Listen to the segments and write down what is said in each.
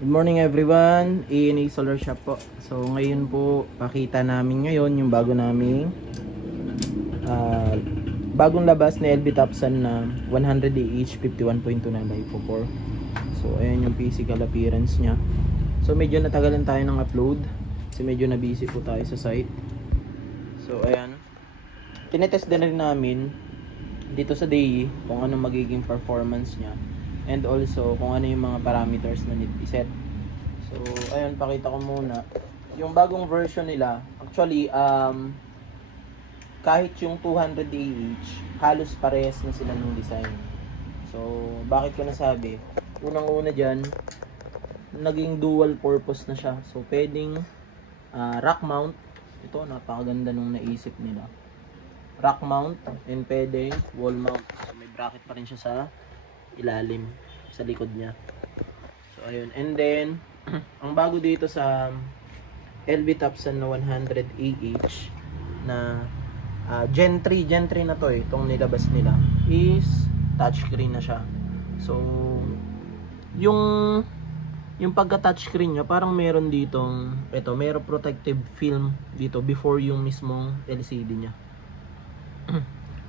Good morning everyone, A&A Solar Shop po. So ngayon po, pakita namin ngayon yung bagong labas na LB Topsan na 100AH 51.2 na LiPo4. So ayan yung physical appearance nya. So medyo natagalan tayo ng upload kasi medyo na busy po tayo sa site. So ayan, tinetest din rin namin dito sa DAE kung ano magiging performance nya, and also kung ano yung mga parameters na need i-set. So ayun, pakita ko muna yung bagong version nila. Actually kahit yung 200AH halos parehas na sila ng design. So bakit ko nasabi? Unang-una dyan, naging dual purpose na siya. So pwedeng rack mount. Ito, napakaganda nung naisip nila. Rack mount, and pwedeng wall mount. So may bracket pa rin siya sa ilalim, sa likod niya. So ayun, and then ang bago dito sa LB Topsan na 100AH na Gen 3 na to, itong nilabas nila is touchscreen na siya. So yung pagka touchscreen niya, parang meron ditong meron protective film dito before yung mismong LCD niya.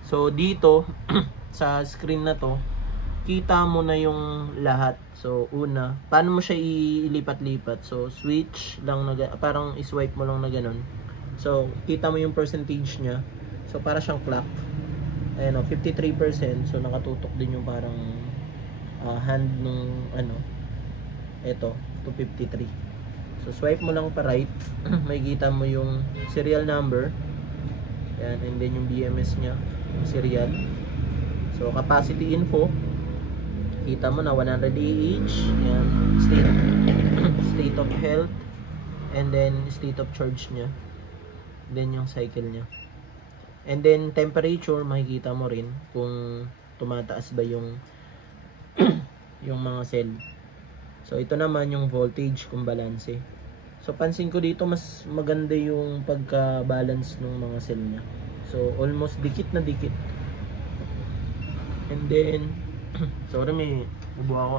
So dito sa screen na to, kita mo na yung lahat. So una, paano mo siya ilipat-lipat? So switch lang na, parang i-swipe mo lang na ganun. So kita mo yung percentage niya. So para siyang clock. Ayan o, 53%. So nakatutok din yung parang hand nung ito, 253. So swipe mo lang pa right, may kita mo yung serial number. Ayan, and then yung BMS nya, yung serial. So capacity info, kita mo na 100 AH. Ayan, state of health, and then state of charge nya, then yung cycle nya, and then temperature, makikita mo rin kung tumataas ba yung yung mga cell. So ito naman yung voltage kung balanse. So pansin ko dito mas maganda yung pagka-balance ng mga cell niya. So almost dikit na dikit. And then sorry, may nabuha ko.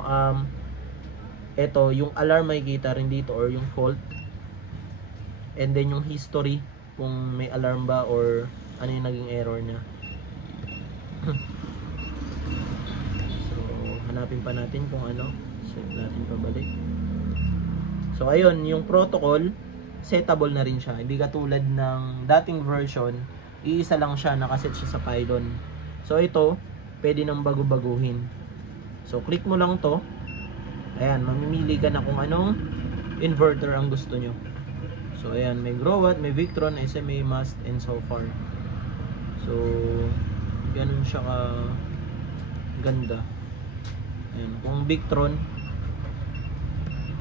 Ito yung alarm makikita rin dito, or yung fault. And then yung history, kung may alarm ba or ano yung naging error niya. So hanapin pa natin kung ano. Set natin pabalik. So ayun, yung protocol settable na rin siya. Hindi katulad ng dating version, iisa lang siya, nakaset siya sa pylon. So ito, pwede nang bago-baguhin. So click mo lang to. Ayan, mamimili ka na kung anong inverter ang gusto nyo. So ayan, may Growatt, may Victron, SMA, Must, and so far. So ganun siya ka ganda. Ayan, kung Victron,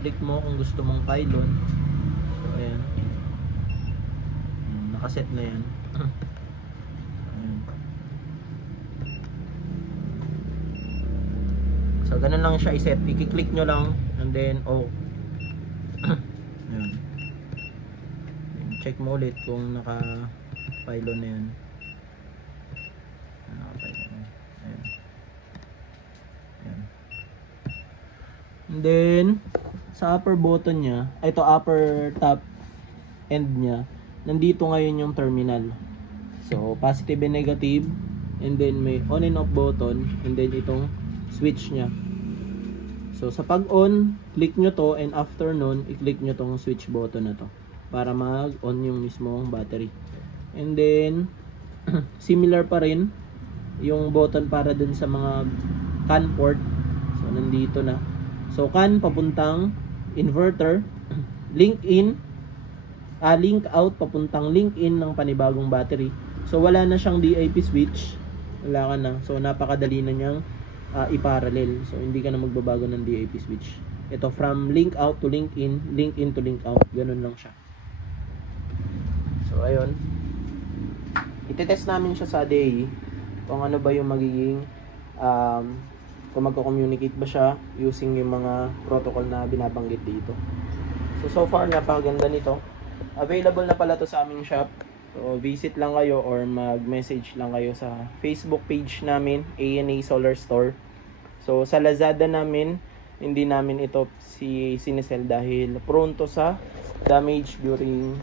click mo kung gusto mong pylon. So ayan, nakaset na yan. Ayan. So ganun lang siya iset, i-click nyo lang, and then ayan. Check mo ulit kung naka pylon na yan. And then sa upper button nya, ito upper top end nya, nandito ngayon yung terminal. So positive and negative, and then may on and off button, and then itong switch nya. So sa pag on, click nyo to, and after nun, i-click nyo tong switch button na to para mag on yung mismong battery. And then similar pa rin yung button para dun sa mga CAN port. So nandito na. So CAN papuntang inverter, link in, link out papuntang link in ng panibagong battery. So wala na siyang DIP switch, wala ka na. So napakadali na niyang i-parallel. So hindi ka na magbabago ng DIP switch. Ito from link out to link in to link out. Ganun lang siya. So ayun, itetest namin siya sa DAE kung ano ba yung magiging kung magko-communicate ba siya using yung mga protocol na binabanggit dito. So far, napakaganda nito. Available na pala to sa aming shop. So visit lang kayo or mag-message lang kayo sa Facebook page namin, A&A Solar Store. So sa Lazada namin, hindi namin ito sinesell dahil prone to sa damage during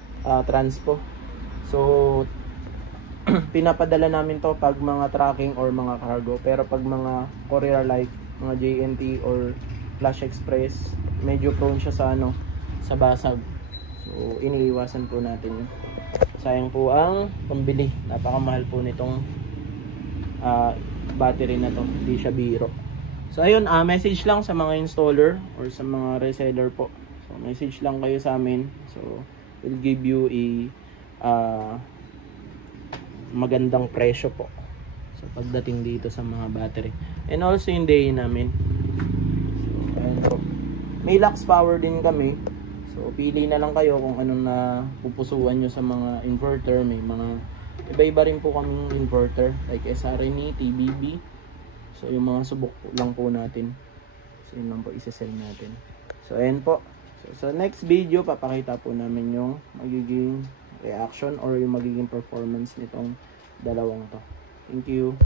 transpo. So pinapadala namin to pag mga tracking or mga cargo, pero pag mga courier like mga JNT or Flash Express, medyo prone siya sa sa basag. So iniiwasan po natin yun. Sayang po ang pambili, napakamahal po nitong battery na to, hindi siya biro. So ayun, message lang sa mga installer or sa mga reseller po. So message lang kayo sa amin. So we'll give you a magandang presyo po so pagdating dito sa mga battery, and also yung day namin. So ayun po, may Lux Power din kami, so pili na lang kayo kung anong na pupusuan nyo sa mga inverter. May mga iba-iba rin po kaming inverter like SRNE, TBB. So yung mga subok lang po natin, so yun lang po isa-sell natin. So ayun po, so sa next video papakita po namin yung magiging reaction or yung magiging performance nitong dalawang to. Thank you.